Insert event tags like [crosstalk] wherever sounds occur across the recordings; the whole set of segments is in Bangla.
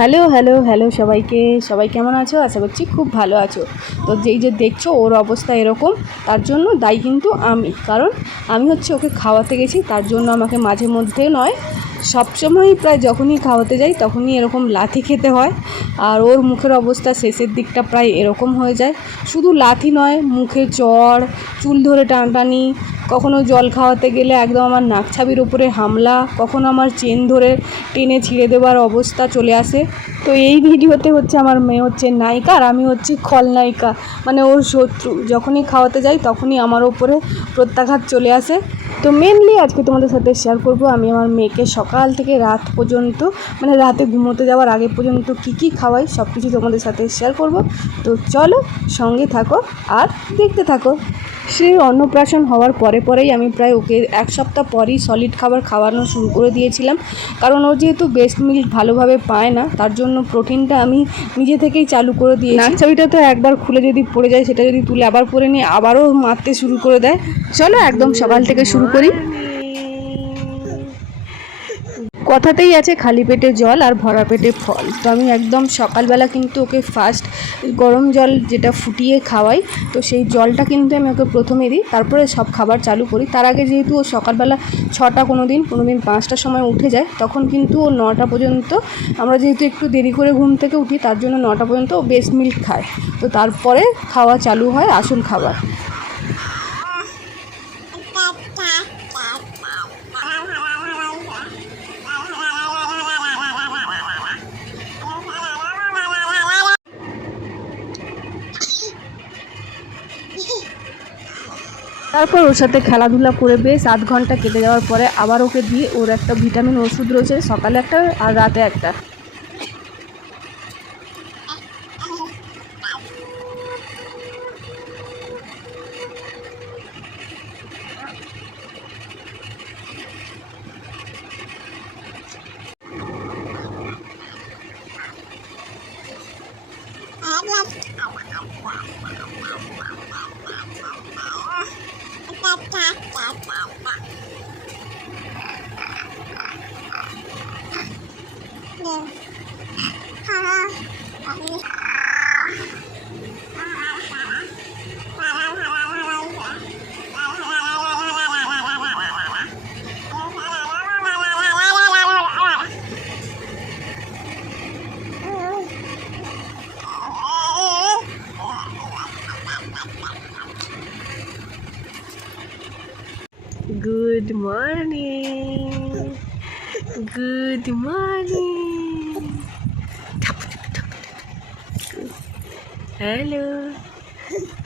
হ্যালো হ্যালো হ্যালো সবাইকে। সবাই কেমন আছো? আশা করছি খুব ভালো আছো। তো যেই যে দেখছ, ওর অবস্থা এরকম, তার জন্য দায়ী কিন্তু আমি। কারণ আমি হচ্ছে ওকে খাওয়াতে গেছি, তার জন্য আমাকে মাঝে মধ্যে নয় সবসময়ই প্রায় যখনই খাওয়াতে যাই, তখনই এরকম লাথি খেতে হয়। আর ওর মুখের অবস্থা শেষের দিকটা প্রায় এরকম হয়ে যায়। শুধু লাথি নয়, মুখে চড় চুল ধরে টানটানি, কখনো জল খাওয়াতে গেলে একদম আমার নাকছাবির উপরে হামলা, কখনো আমার চেন ধরে টেনে ছিঁড়ে দেওয়ার অবস্থা চলে আসে। তো এই ভিডিওতে হচ্ছে আমার মেয়ে হচ্ছে নায়িকা আর আমি হচ্ছি খলনায়িকা মানে ওর শত্রু। যখনই খাওয়াতে যাই, তখনই আমার ওপরে প্রত্যাঘাত চলে আসে। তো মেনলি আজকে তোমাদের সাথে শেয়ার করব, আমি আমার মেয়েকে সকাল থেকে রাত পর্যন্ত মানে রাতে ঘুমোতে যাওয়ার আগে পর্যন্ত কি কি খাওয়াই সব কিছু তোমাদের সাথে শেয়ার করব। তো চলো সঙ্গে থাকো আর দেখতে থাকো। সেই অন্নপ্রাশন হওয়ার পরে পরেই আমি প্রায় ওকে এক সপ্তাহ পরেই সলিড খাবার খাওয়ানো শুরু করে দিয়েছিলাম। কারণ ও যেহেতু বেস্ট মিল্ক ভালোভাবে পায় না, তার জন্য প্রোটিনটা আমি নিজে থেকেই চালু করে দিই নাকছাবিটা তো একবার খুলে যদি পড়ে যায়, সেটা যদি তুলে আবার পরে নিয়ে আবারও মারতে শুরু করে দেয়। চলো একদম সকাল থেকে শুরু করি। কথাতেই আছে খালি পেটে জল আর ভরা পেটে ফল। তো আমি একদম সকালবেলা কিন্তু ওকে ফার্স্ট গরম জল যেটা ফুটিয়ে খাওয়াই, তো সেই জলটা কিন্তু আমি ওকে প্রথমে দিই, তারপরে সব খাবার চালু করি। তার আগে যেহেতু ও সকালবেলা ছটা কোনো দিন কোনো দিন পাঁচটার সময় উঠে যায়, তখন কিন্তু ও নটা পর্যন্ত, আমরা যেহেতু একটু দেরি করে ঘুম থেকে উঠি, তার জন্য নটা পর্যন্ত ও বেস্ট মিল্ক খায়। তো তারপরে খাওয়া চালু হয় আসল খাবার। তারপর ওর সাথে খেলাধুলা করে বেশ আধ ঘণ্টা কেটে যাওয়ার পরে আবার ওকে দিয়ে ওর একটা ভিটামিন ওষুধ রয়েছে, সকালে একটা আর রাতে একটা। Morning good morning hello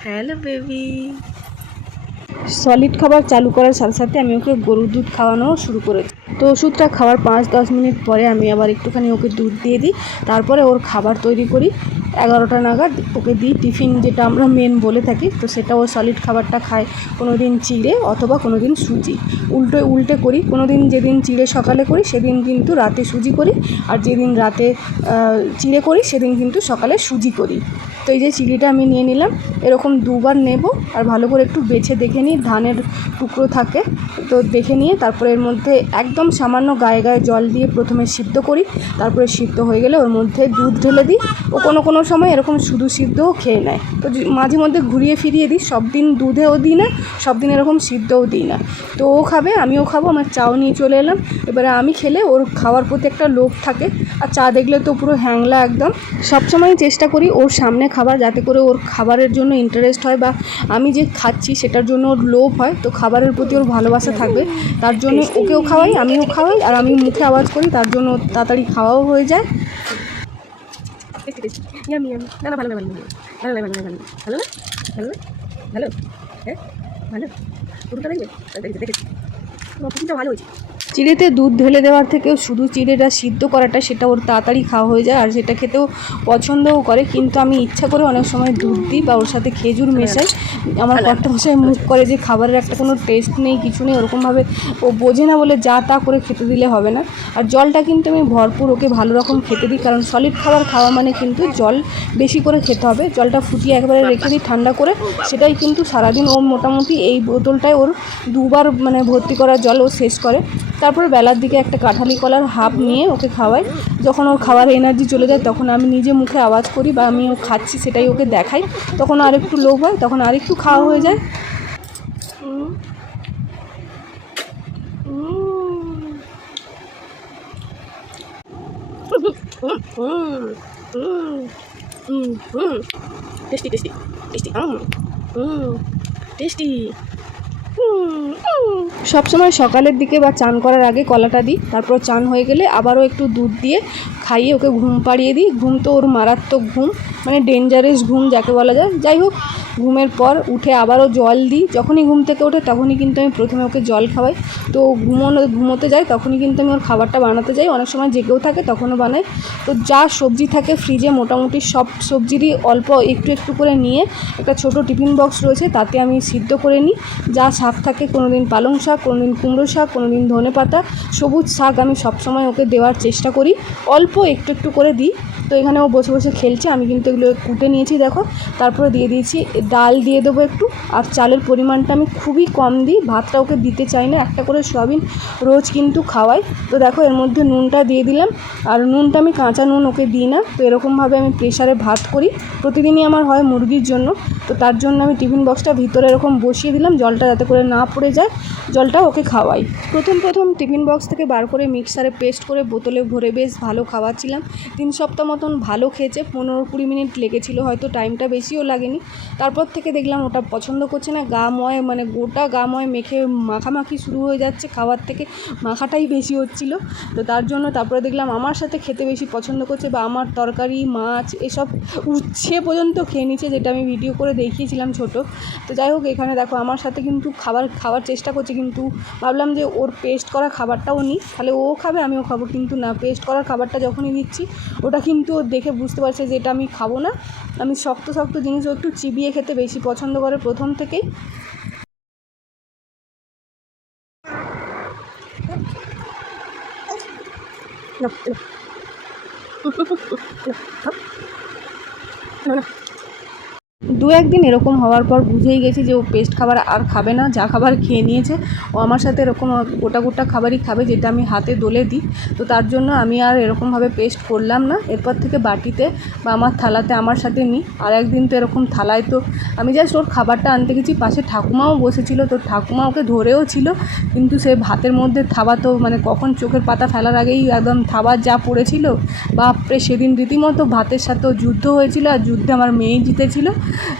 hello baby solid খাবার চালু করার সাথে সাথে আমি ওকে গরুর দুধ খাওয়ানো শুরু করেছি। তো ওষুধটা খাওয়ার পাঁচ দশ মিনিট পরে আমি আবার একটুখানি ওকে দুধ দিয়ে দিই। তারপরে ওর খাবার তৈরি করি। এগারোটা নাগাদ ওকে দিই টিফিন যেটা আমরা মেন বলে থাকি, তো সেটা ও সলিড খাবারটা খায় কোনো দিন চিড়ে অথবা কোনো দিন সুজি। উল্টো উল্টে করি কোনো দিন যেদিন চিড়ে সকালে করি, সেদিন কিন্তু রাতে সুজি করি, আর যেদিন রাতে চিড়ে করি, সেদিন কিন্তু সকালে সুজি করি। তো এই যে চিলিটা আমি নিয়ে নিলাম। এরকম দুবার নেব আর ভালো করে একটু বেছে দেখে নিই, ধানের টুকরো থাকে। তো দেখে নিয়ে তারপরে এর মধ্যে একদম সামান্য গায়ে গায়ে জল দিয়ে প্রথমে সিদ্ধ করি। তারপরে সিদ্ধ হয়ে গেলে ওর মধ্যে দুধ ঢেলে দিই। ও কোনো কোনো সময় এরকম শুধু সিদ্ধও খেয়ে নেয়। তো মাঝে মধ্যে ঘুরিয়ে ফিরিয়ে দিই, সব দিন দুধেও দিই না, সব দিন এরকম সিদ্ধও দিই না। তো ও খাবে, আমিও খাব, আমার চাও নিয়ে চলে এলাম। এবারে আমি খেলে ওর খাওয়ার প্রতি একটা লোভ থাকে। আর চা দেখলে তো পুরো হ্যাংলা একদম। সবসময় চেষ্টা করি ওর সামনে খাবার যাতে করে ওর খাবারের জন্য ইন্টারেস্ট হয় বা আমি যে খাচ্ছি সেটার জন্য ওর লোভ হয়, তো খাবারের প্রতি ওর ভালোবাসা থাকবে। তার জন্য ওকেও খাওয়াই, আমিও খাওয়াই, আর আমি মুখে আওয়াজ করি, তার জন্য তাড়াতাড়ি খাওয়াও হয়ে যায়। ভালো ভালো ভালো হ্যাঁ? ভালো? ভালো হয়েছে। চিড়েতে দুধ ঢেলে দেওয়ার থেকেও শুধু চিড়েটা সিদ্ধ করাটা সেটা ওর তাড়াতাড়ি খাওয়া হয়ে যায় আর সেটা খেতেও পছন্দও করে। কিন্তু আমি ইচ্ছা করে অনেক সময় দুধ দিই বা ওর সাথে খেজুর মেশাই। আমার কর্তা মশাই মুখ করে যে খাবারের একটা কোনো টেস্ট নেই কিছু নেই ওরকমভাবে ও বোঝে না বলে যা তা করে খেতে দিলে হবে না। আর জলটা কিন্তু আমি ভরপুর ওকে ভালো রকম খেতে দিই কারণ সলিড খাবার খাওয়া মানে কিন্তু জল বেশি করে খেতে হবে। জলটা ফুটিয়ে একবারে রেখে দিই ঠান্ডা করে। সেটাই কিন্তু সারাদিন ও মোটামুটি এই বোতলটায় ওর দুবার মানে ভর্তি করা জল ও শেষ করে। তারপর বেলার দিকে একটা কাঁঠালি কলার হাফ নিয়ে ওকে খাওয়াই যখন ওর খাওয়ার এনার্জি চলে যায় তখন আমি নিজে মুখে আওয়াজ করি বা আমি ও খাচ্ছি সেটাই ওকে দেখাই তখন আরেকটু লোভ হয় তখন আরেকটু খাওয়া হয়ে যায়। টেস্টি টেস্টি টেস্টি টেস্টি সবসময় সকালের দিকে বা চান করার আগে কলাটা দিই, তারপর চান হয়ে গেলে আবারও একটু দুধ দিয়ে খাইয়ে ওকে ঘুম পাড়িয়ে দিই। ঘুম তো ওর মারাত্মক ঘুম মানে ডেঞ্জারাস ঘুম যাকে বলা যায়। যাই হোক, ঘুমের পর উঠে আবারও জল দিই। যখনই ঘুম থেকে ওঠে তখনই কিন্তু আমি প্রথমে ওকে জল খাওয়াই। তো ঘুমোনো, ঘুমোতে যাই তখনই কিন্তু আমি ওর খাবারটা বানাতে যাই। অনেক সময় জেগেও থাকে তখনও বানাই। তো যা সবজি থাকে ফ্রিজে মোটামুটি সব সবজিরই অল্প একটু একটু করে নিয়ে একটা ছোট টিফিন বক্স রয়েছে, তাতে আমি সিদ্ধ করে নিই। যা শাক থাকে কোনো দিন পালং শাক কোনো দিন কুমড়ো শাক কোনো দিন ধনে পাতা সবুজ শাক আমি সবসময় ওকে দেওয়ার চেষ্টা করি। অল্প একটু একটু করে দিই। তো এখানে ও বসে বসে খেলছে, আমি কিন্তু এগুলো কুটে নিয়েছি, দেখো। তারপরে দিয়ে দিয়েছি, ডাল দিয়ে দেবো একটু, আর চালের পরিমাণটা আমি খুবই কম দিই, ভাতটা ওকে দিতে চাই না, একটা করে সয়াবিন রোজ কিন্তু খাওয়াই। তো দেখো, এর মধ্যে নুনটা দিয়ে দিলাম, আর নুনটা আমি কাঁচা নুন ওকে দিই না, তো এরকমভাবে আমি প্রেশারে ভাত করি। প্রতিদিনই আমার হয় মুরগির জন্য, তো তার জন্য আমি টিফিন বক্সটা ভিতরে এরকম বসিয়ে দিলাম, জলটা যাতে করে না পড়ে যায়, জলটা ওকে খাওয়াই। প্রথম প্রথম টিফিন বক্স থেকে বার করে মিক্সারে পেস্ট করে বোতলে ভরে বেশ ভালো খাওয়াচ্ছিলাম। তিন সপ্তাহ মতন ভালো খেয়েছে, পনেরো কুড়ি মিনিট লেগেছিলো, হয়তো টাইমটা বেশিও লাগেনি। তারপর থেকে দেখলাম ওটা পছন্দ করছে না, গা ময় মানে গোটা গা ময় মেখে মাখামাখি শুরু হয়ে যাচ্ছে, খাওয়ার থেকে মাখাটাই বেশি হচ্ছিল। তো তার জন্য তারপরে দেখলাম আমার সাথে খেতে বেশি পছন্দ করছে বা আমার তরকারি, মাছ, এসব উচ্ছে পর্যন্ত খেয়ে নিচ্ছে, যেটা আমি ভিডিও করে দেখিয়েছিলাম ছোট। তো যাই হোক, এখানে দেখো আমার সাথে কিন্তু খাবার, খাওয়ার চেষ্টা করছে কিন্তু ভাবলাম যে ওর পেস্ট করা খাবারটাও নিই, তাহলে ও খাবে, আমিও খাব, কিন্তু না পেস্ট করা খাবারটা যখনই দিচ্ছি ওটা কিন্তু ও দেখে বুঝতে পারছে যে এটা আমি খাব না আমি শক্ত শক্ত জিনিস ও একটু চিবিয়ে খেতে বেশি পছন্দ করে প্রথম থেকেই [laughs] না, না। না, না। দু একদিন এরকম হওয়ার পর বুঝেই গেছি যে ও পেস্ট খাবার আর খাবে না, যা খাবার খেয়ে নিয়েছে। ও আমার সাথে এরকম গোটা গোটা খাবারই খাবে যেটা আমি হাতে দলে দিই। তো তার জন্য আমি আর এরকমভাবে পেস্ট করলাম না। এরপর থেকে বাটিতে বা আমার থালাতে আমার সাথে নিই। আর একদিন তো এরকম থালায় তো আমি জাস্ট ওর খাবারটা আনতে গেছি। পাশে ঠাকুমাও বসেছিল, তো ঠাকুমা ওকে ধরেও ছিল। কিন্তু সে ভাতের মধ্যে থাবা তো মানে কখন চোখের পাতা ফেলার আগেই একদম থাবার যা পড়েছিল। বাপরে, সেদিন রীতিমতো ভাতের সাথেও যুদ্ধ হয়েছিল। আর যুদ্ধে আমার মেয়েই জিতেছিল।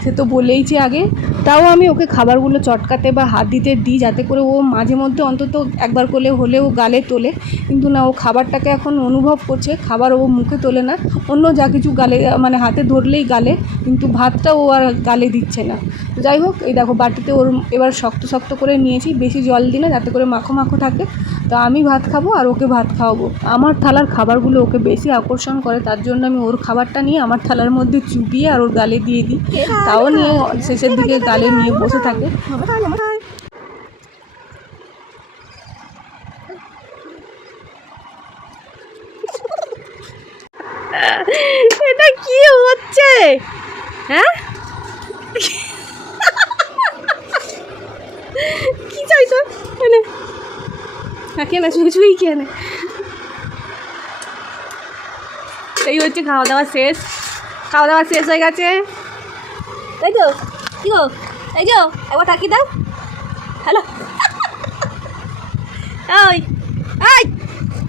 সে তো বলেইছে আগে। তাও আমি ওকে খাবারগুলো চটকাতে বা হাত দিতে দিই যাতে করে ও মাঝে মধ্যে অন্তত একবার করলে হলেও গালে তোলে। কিন্তু না, ও খাবারটাকে এখন অনুভব করছে। খাবার ও মুখে তোলে না। অন্য যা কিছু গালে মানে হাতে ধরলেই গালে। কিন্তু ভাতটা ও আর গালে দিচ্ছে না। যাই হোক, এই দেখো বাটিতে ওর এবার শক্ত শক্ত করে নিয়েছি। বেশি জল না, যাতে করে মাখো মাখো থাকে। তো আমি ভাত খাব আর ওকে ভাত খাওয়াবো। আমার থালার খাবারগুলো ওকে বেশি আকর্ষণ করে তার জন্য আমি ওর খাবারটা নিয়ে আমার থালার মধ্যে চুপিয়ে আর ওর গালে দিয়ে দিই। তাও নিয়ে শেষের দিকে গালে নিয়ে বসে থাকে এটা কি হচ্ছে হ্যাঁ কি চাইছো এনে কেনে ছুঁই ছুঁই কেনে এই হচ্ছে খাওয়া দাওয়া শেষ। খাওয়া দাওয়া শেষ হয়ে গেছে। তাই তো কি গো? এই যো একবার থাকি দাও। হ্যালো। ওই আই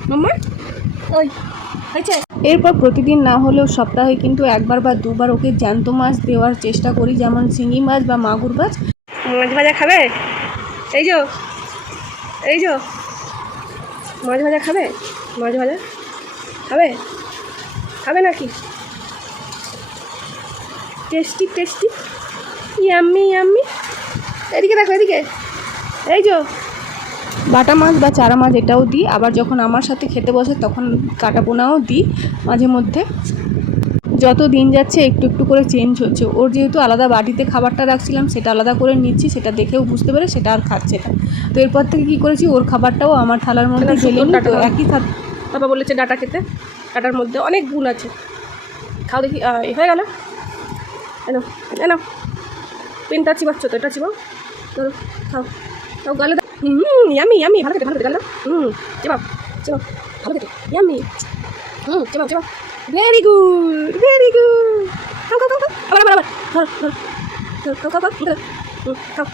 মাম্মা। ওই হয়েছে। এরপর প্রতিদিন না হলেও সপ্তাহে কিন্তু একবার বা দুবার ওকে জ্যান্ত মাছ দেওয়ার চেষ্টা করি যেমন শিঙি মাছ বা মাগুর মাছ। মাছ ভাজা খাবে? এই যো এই যো। মাছ ভাজা খাবে? মাছ ভাজা? খাবে? খাবে নাকি? Tasty tasty. Yummy yummy. এদিকে দেখো, এদিকে। এই যো। বাটা মাছ বা চারা মাছ এটাও দিই। আবার যখন আমার সাথে খেতে বসে তখন কাটা পোনাও দিই মাঝে মধ্যে। যত দিন যাচ্ছে একটু একটু করে চেঞ্জ হচ্ছে। ওর যেহেতু আলাদা বাটিতে খাবারটা রাখছিলাম সেটা আলাদা করে নিচ্ছি সেটা দেখেও বুঝতে পেরে সেটা আর খাচ্ছে না। তো এরপর থেকে কী করেছি ওর খাবারটাও আমার থালার মধ্যে ঢেলে নিই তো একই থাক বাবা বলেছে ডাটা খেতে। ডাটার মধ্যে অনেক গুণ আছে। খাও দেখি এ হয়ে গেল। এনো এনো পেনটা চিবাচ্ছ তো এটা চিবাও। ধরো খাও। খাও গালে হুম ইয়ামি ইয়ামি ভালো খেতে ভালো খেতে জানো হুম চেপাও চেপাও ভালো খেতে। ইয়ামি হুম চেপাও চেপাও ভেরি গুড ভেরি গুড খাও খাও খাও খাও আবার আবার আবার ধরো ধরো খাও খাও খাও খাও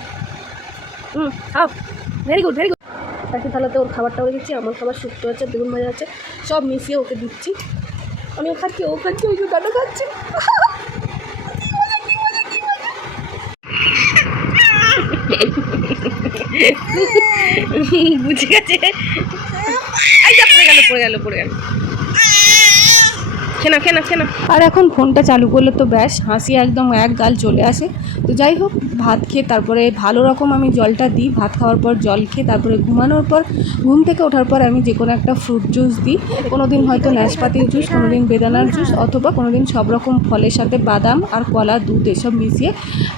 হুম খাও ভেরি গুড ভেরি গুড পাখি থালাতে ওর খাবারটা হয়ে আমার খাবার শুক্তো আছে, বেগুন ভাজা আছে, সব মিশিয়ে ওকে দিচ্ছি। আমিও খাচ্ছি ও খাচ্ছি ওই যে খাচ্ছি। [laughs] বুঝে গেছে। পড়ে গেল পড়ে গেল পড়ে গেল। খেনা খেনা খেনা। আর এখন ফোনটা চালু করলে তো ব্যাস হাসি একদম এক গাল চলে আসে। তো যাই হোক ভাত খেয়ে তারপরে ভালো রকম আমি জলটা দিই। ভাত খাওয়ার পর জল খেয়ে তারপরে ঘুমানোর পর ঘুম থেকে ওঠার পর আমি যে কোনো একটা ফ্রুট জুস দিই। কোনো দিন হয়তো নাশপাতির জুস কোনো দিন বেদানার জুস অথবা কোনো দিন সব রকম ফলের সাথে বাদাম আর কলা দুধ এসব মিশিয়ে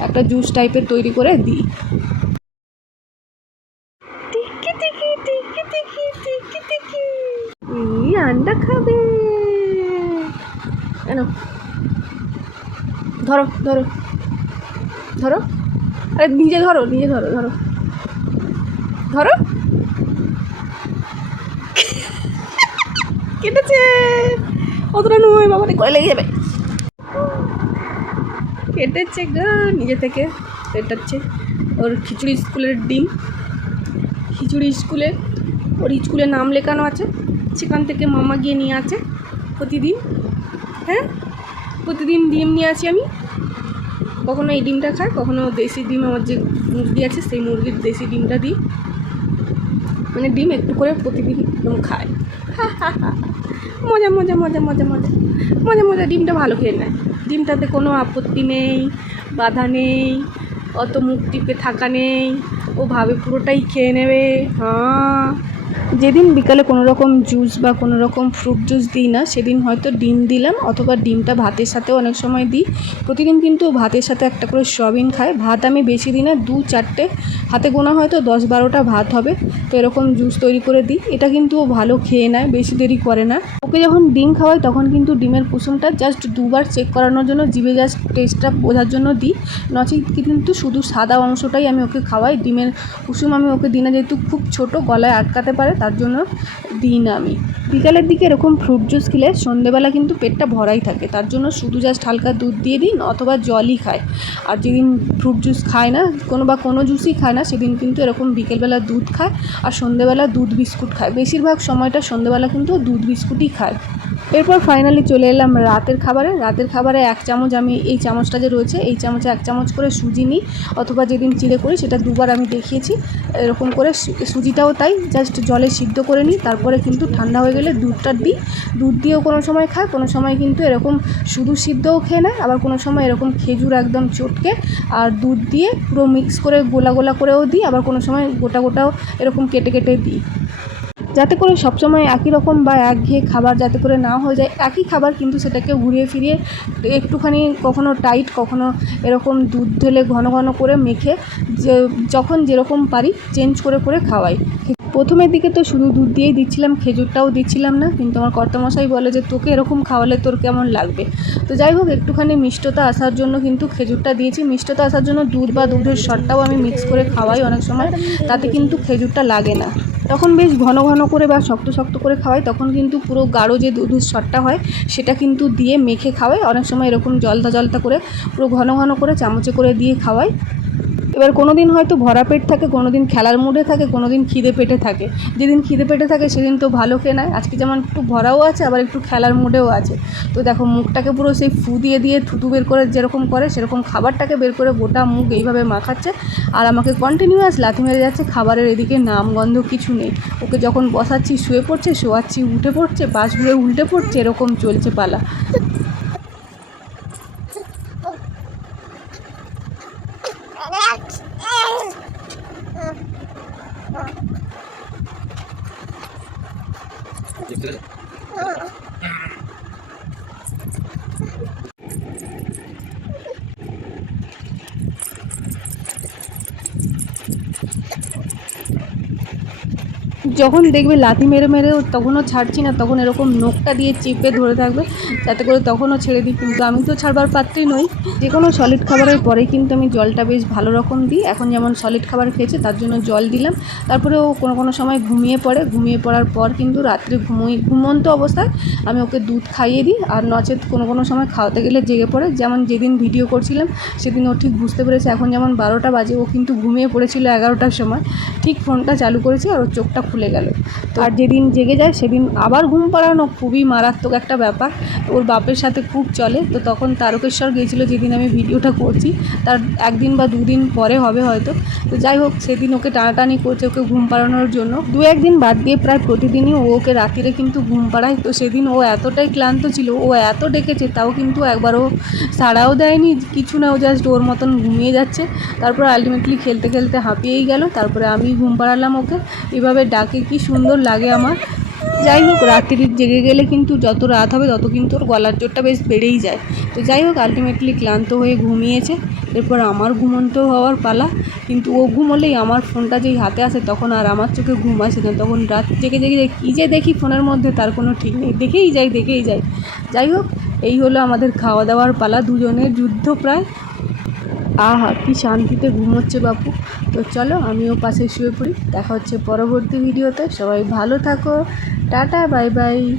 একটা জুস টাইপের তৈরি করে দিই। আন্ডা খাবে। কেন? ধরো ধরো। ধরো। আরে, নিজে ধরো নিজে ধরো ধরো। ধরো। কেটেছে। অতটা নয় বাবারে কয় লেগে যাবে। কেটেছে গা, নিজে থেকে পেটাচ্ছে। ওর খিচুড়ি স্কুলের ডিম। খিচুড়ি স্কুলে, ওর স্কুলে নাম লেখানো আছে। সেখান থেকে মামা গিয়ে নিয়ে আছে প্রতিদিন। হ্যাঁ? প্রতিদিন ডিম নিয়ে আসি আমি। কখনো এই ডিমটা খায় কখনো দেশি ডিম। আমার যে মুরগি আছে, সেই মুরগির দেশি ডিমটা দিই। মানে ডিম একটু করে প্রতিদিন একদম খায় [laughs] মজা মজা মজা মজা মজা। মজা মজা, ডিমটা ভালো খেয়ে নেয়। ডিমটাতে কোনো আপত্তি নেই, বাধা নেই, অত মুখ টিপে থাকা নেই। ও ভাবে পুরোটাই খেয়ে নেবে। হ্যাঁ। যেদিন বিকালে কোনো রকম জুস বা কোনো রকম ফ্রুট জুস দিই না, সেদিন হয়তো ডিম দিলাম অথবা ডিমটা ভাতের সাথেও অনেক সময় দিই। প্রতিদিন কিন্তু ভাতের সাথে একটা করে সয়াবিন খায় ভাত আমি বেশি দিই না, দু চারটে। হাতে গোনা হয়তো দশ বারোটা ভাত হবে, তো এরকম জুস তৈরি করে দিই। এটা কিন্তু ও ভালো খেয়ে নেয়, বেশি দেরি করে না। ওকে যখন ডিম খাওয়াই, তখন কিন্তু ডিমের কুসুমটা জাস্ট দুবার চেক করানোর জন্য, জিভে জাস্ট টেস্টটা বোঝার জন্য দিই। নচেত কিন্তু শুধু সাদা অংশটাই আমি ওকে খাওয়াই। ডিমের কুসুম আমি ওকে দিই না, যেহেতু খুব ছোট, গলায় আটকাতে পারে তার জন্য দিই না আমি। বিকালের দিকে এরকম ফ্রুট জুস খেলে সন্ধেবেলা কিন্তু পেটটা ভরাই থাকে, তার জন্য শুধু জাস্ট হালকা দুধ দিয়ে দিন অথবা জলই খায়। আর যেদিন ফ্রুট জুস খায় না, কোনো বা কোনো জুসই খায় না, সেদিন কিন্তু এরকম বিকেলবেলা দুধ খায় আর সন্ধেবেলা দুধ বিস্কুট খায়। বেশিরভাগ সময়টা সন্ধেবেলা কিন্তু দুধ বিস্কুটই খায়। এরপর ফাইনালি চলে এলাম রাতের খাবারে। রাতের খাবারে এক চামচ আমি, এই চামচটা যে রয়েছে, এই চামচে এক চামচ করে সুজি নিই, অথবা যেদিন চিড়ে করি সেটা দুবার আমি দেখিয়েছি। এরকম করে সুজিটাও তাই জাস্ট জলে সিদ্ধ করে নিই, তারপরে কিন্তু ঠান্ডা হয়ে গেলে দুধটা দিই। দুধ দিয়েও কোনো সময় খায়, কোনো সময় কিন্তু এরকম শুধু সিদ্ধও খেয়ে নেয়, আবার কোনো সময় এরকম খেজুর একদম চটকে আর দুধ দিয়ে পুরো মিক্স করে গোলা গোলা করেও দিই, আবার কোনো সময় গোটা গোটাও এরকম কেটে কেটে দিই। যাতে করে সবসময় একই রকম বা একঘেয়ে খাবার যাতে করে না হয়ে যায়, একই খাবার কিন্তু সেটাকে ঘুরিয়ে ফিরিয়ে একটুখানি কখনো টাইট, কখনো এরকম দুধ ঢেলে ঘন ঘন করে মেখে যে, যখন যেরকম পারি, চেঞ্জ করে করে খাওয়াই। প্রথমের দিকে তো শুধু দুধ দিয়েই দিচ্ছিলাম, খেজুরটাও দিচ্ছিলাম না, কিন্তু আমার কর্তামশাই বলে যে তোকে এরকম খাওয়ালে তোর কেমন লাগবে। তো যাই হোক, একটুখানি মিষ্টতা আসার জন্য কিন্তু খেজুরটা দিয়েছি। মিষ্টতা আসার জন্য দুধ বা দুধের সরটাও আমি মিক্স করে খাওয়াই অনেক সময়, তাতে কিন্তু খেজুরটা লাগে না। তখন বেশ ঘন ঘন করে বা শক্ত শক্ত করে খাওয়াই, তখন কিন্তু পুরো গাঢ় যে দুধের সরটা হয়, সেটা কিন্তু দিয়ে মেখে খাওয়াই। অনেক সময় এরকম জলতা জলতা করে পুরো ঘন ঘন করে চামচে করে দিয়ে খাওয়াই। এবার কোনো দিন হয়তো ভরা পেট থাকে কোনো দিন খেলার মুডে থাকে কোনো দিন খিদে পেটে থাকে। যেদিন খিদে পেটে থাকে, সেদিন তো ভালো খেয়ে নেয়। আজকে যেমন একটু ভরাও আছে, আবার একটু খেলার মুডেও আছে। তো দেখো, মুখটাকে পুরো সেই ফু দিয়ে দিয়ে থুতু বের করে যেরকম করে, সেরকম খাবারটাকে বের করে গোটা মুখ এইভাবে মাখাচ্ছে। আর আমাকে কন্টিনিউয়াস লাথি মেরে যাচ্ছে, খাবারের এদিকে নাম গন্ধ কিছু নেই। ওকে যখন বসাচ্ছি, শুয়ে পড়ছে, শোয়াচ্ছি, উঠে পড়ছে বাসগুলো উল্টে পড়ছে, এরকম চলছে পালা। যখন দেখবে লাথি মেরে মেরে তখনও ছাড়ছি না, তখন এরকম নোখটা দিয়ে চেপে ধরে থাকবে, যাতে করে তখনও ছেড়ে দিই। কিন্তু আমি তো ছাড়বার পাত্রী নই। যে কোনো সলিড খাবারের পরে কিন্তু আমি জলটা বেশ ভালো রকম দিই। এখন যেমন সলিড খাবার খেয়েছে, তার জন্য জল দিলাম। তারপরে ও কোনো কোনো সময় ঘুমিয়ে পড়ে। ঘুমিয়ে পড়ার পর কিন্তু রাত্রে ঘুমোই, ঘুমন্ত অবস্থায় আমি ওকে দুধ খাইয়ে দিই। আর নচেত কোনো কোনো সময় খাওয়াতে গেলে জেগে পড়ে। যেমন যেদিন ভিডিও করছিলাম, সেদিন ও ঠিক বুঝতে পেরেছে। এখন যেমন বারোটা বাজে, ও কিন্তু ঘুমিয়ে পড়েছিল এগারোটার সময়। ঠিক ফোনটা চালু করেছে আর ওর চোখটা খুলে গেল। আর যেদিন জেগে যায় সেদিন আবার ঘুম পাড়ানো খুবই মারাত্মক একটা ব্যাপার। ওর বাপের সাথে খুব চলে। তো তখন তারকেশ্বর গিয়েছিল যেদিন আমি ভিডিওটা করছি। তার একদিন বা দুদিন পরে হবে হয়তো। তো যাই হোক, সেদিন ওকে টানাটানি করছে ওকে ঘুম পাড়ানোর জন্য। দু একদিন বাদ দিয়ে প্রায় প্রতিদিনই ও ওকে রাত্রিরে কিন্তু ঘুম পাড়ায়। তো সেদিন ও এতটাই ক্লান্ত ছিল, ও এত ডেকেছে, তাও কিন্তু একবারও সাড়াও দেয়নি। কিছু না, ও জাস্ট ওর মতন ঘুমিয়ে যাচ্ছে। তারপর আলটিমেটলি খেলতে খেলতে হাঁপিয়েই গেল। তারপরে আমি ঘুম পাড়ালাম ওকে। এভাবে ডাকে কি সুন্দর লাগে আমার। যাই হোক, রাত্রি জেগে গেলে কিন্তু যত রাত হবে, তত কিন্তু ওর গলার জোরটা বেশ বেড়েই যায়। তো যাই হোক আলটিমেটলি ক্লান্ত হয়ে ঘুমিয়েছে। এরপর আমার ঘুমন্ত হওয়ার পালা। কিন্তু ও ঘুমোলেই আমার ফোনটা যেই হাতে আসে, তখন আর আমার চোখে ঘুম আসে না। তখন রাত জেগে জেগে যে কী যে দেখি ফোনের মধ্যে, তার কোনো ঠিক নেই। দেখেই যাই দেখেই যাই যাই হোক, এই হলো আমাদের খাওয়া দাওয়ার পালা, দুজনের যুদ্ধ প্রায়। আহা, কি শান্তিতে ঘুমোচ্ছে বাপু। তো চলো, আমিও পাশে শুয়ে পড়ি। দেখা হচ্ছে পরবর্তী ভিডিওতে। সবাই ভালো থাকো। Tata, bye bye.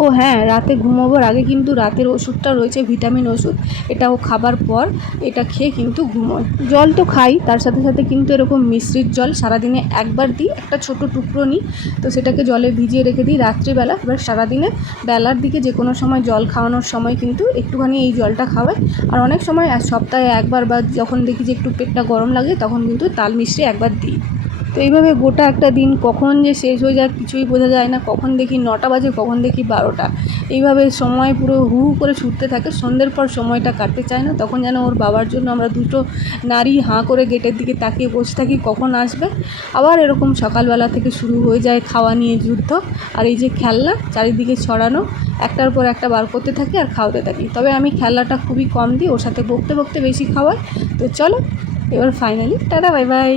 ও হ্যাঁ রাতে ঘুমোবার আগে কিন্তু রাতের ওষুধটা রয়েছে, ভিটামিন ওষুধ। এটা ও খাবার পর এটা খেয়ে কিন্তু ঘুমোয়। জল তো খাই, তার সাথে সাথে কিন্তু এরকম মিশ্রিত জল সারাদিনে একবার দিই, একটা ছোট টুকরো নিই। তো সেটাকে জলে ভিজিয়ে রেখে দিই রাত্রিবেলা। এবার সারাদিনে বেলার দিকে যে কোনো সময় জল খাওয়ানোর সময় কিন্তু একটুখানি এই জলটা খাওয়াই। আর অনেক সময় সপ্তাহে একবার বা যখন দেখি যে একটু পেটটা গরম লাগে, তখন কিন্তু তাল মিষ্টি একবার দিই। তো এইভাবে গোটা একটা দিন কখন যে শেষ হয়ে যায় কিছুই বোঝা যায় না, কখন দেখি নটা বাজে, কখন দেখি বারোটা। এইভাবে সময় পুরো হু করে ছুটতে থাকে, সন্ধ্যের পর সময়টা কাটতে চায় না, তখন যেন ওর বাবার জন্য আমরা দুটো নারী হাঁ করে গেটের দিকে তাকিয়ে বসে থাকি, কখন আসবে? আবার এরকম সকালবেলা থেকে শুরু হয়ে যায় খাওয়া নিয়ে যুদ্ধ আর এই যে খেলনা, চারিদিকে ছড়ানো, একটার পর একটা বার করতে থাকি আর খাওয়াতে থাকি। তবে আমি খেলনাটা খুবই কম দিই, ওর সাথে বকতে বকতে বেশি খাওয়াই। তো চলো, এবার ফাইনালি টাটা বাই বাই